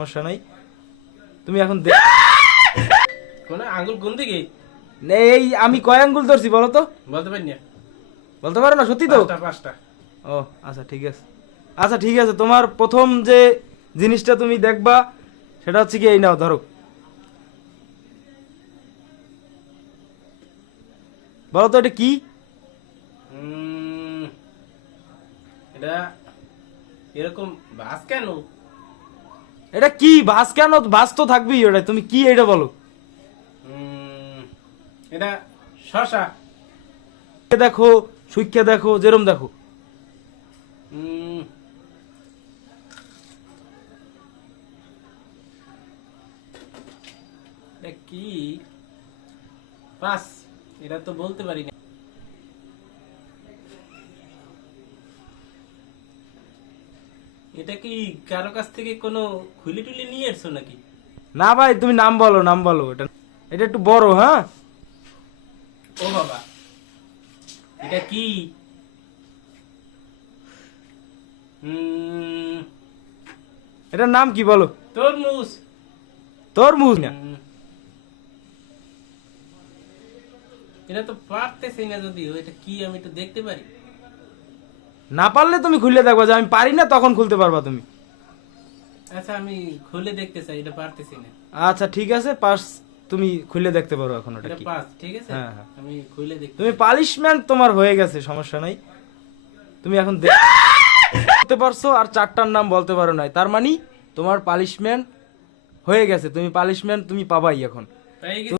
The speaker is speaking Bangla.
সমস্যা নাই। তুমি এখন কোন আঙ্গুল কোন দিকে? এই আমি কয় আঙ্গুল ধরছি বলো তো? বলতে পারি না। বলতে পারো না? সত্যি তো? পাঁচটা। ও আচ্ছা ঠিক আছে, আচ্ছা ঠিক আছে। তোমার প্রথম যে জিনিসটা তুমি দেখবা সেটা হচ্ছে কি, এই নাও ধরো। বলো তো এটা কি? এটা এরকম বাস কেন? এটা কি বাস? কেন বাস তো থাকবেই, ওটা তুমি কি এটা বলো। এটা শশা। দেখো, সুইক্ষা দেখো, যেরম দেখো। এটা কি? পাস, এটা তো বলতে পারি না। এটা কি কারো কাছ থেকে কোনো খুলি টুলি নিয়ে এসছো নাকি? না ভাই, তুমি নাম বলো, নাম বলো। এটা এটা একটু বড়। হ্যাঁ, ও বাবা, এটা কি? এটার নাম কি বলো? তরমুজ। তরমুজ না? এটা তো পারতেছি না, যদিও এটা কি আমি তো দেখতে পারি। না পারলে তুমি খুলে দেখবা, যে আমি পারি না তখন খুলতে পারবা তুমি। আচ্ছা, আমি খুলে দেখতে চাই, এটা পারতেছি না। আচ্ছা ঠিক আছে, পাস তুমি খুলে দেখতে পারো এখন। ওটা এটা কি? পাস, ঠিক আছে। হ্যাঁ, হ্যাঁ। আমি খুলে দেখতে তুমি চাই। পালিশমেন্ট তোমার হয়ে গেছে, সমস্যা নাই। তুমি এখন দেখতে পারছো আর চারটার নাম বলতে পারো নাই, তার মানে তোমার পালিশমেন্ট হয়ে গেছে। তুমি পালিশমেন্ট তুমি পাবাই এখন। পেয়ে গেছি।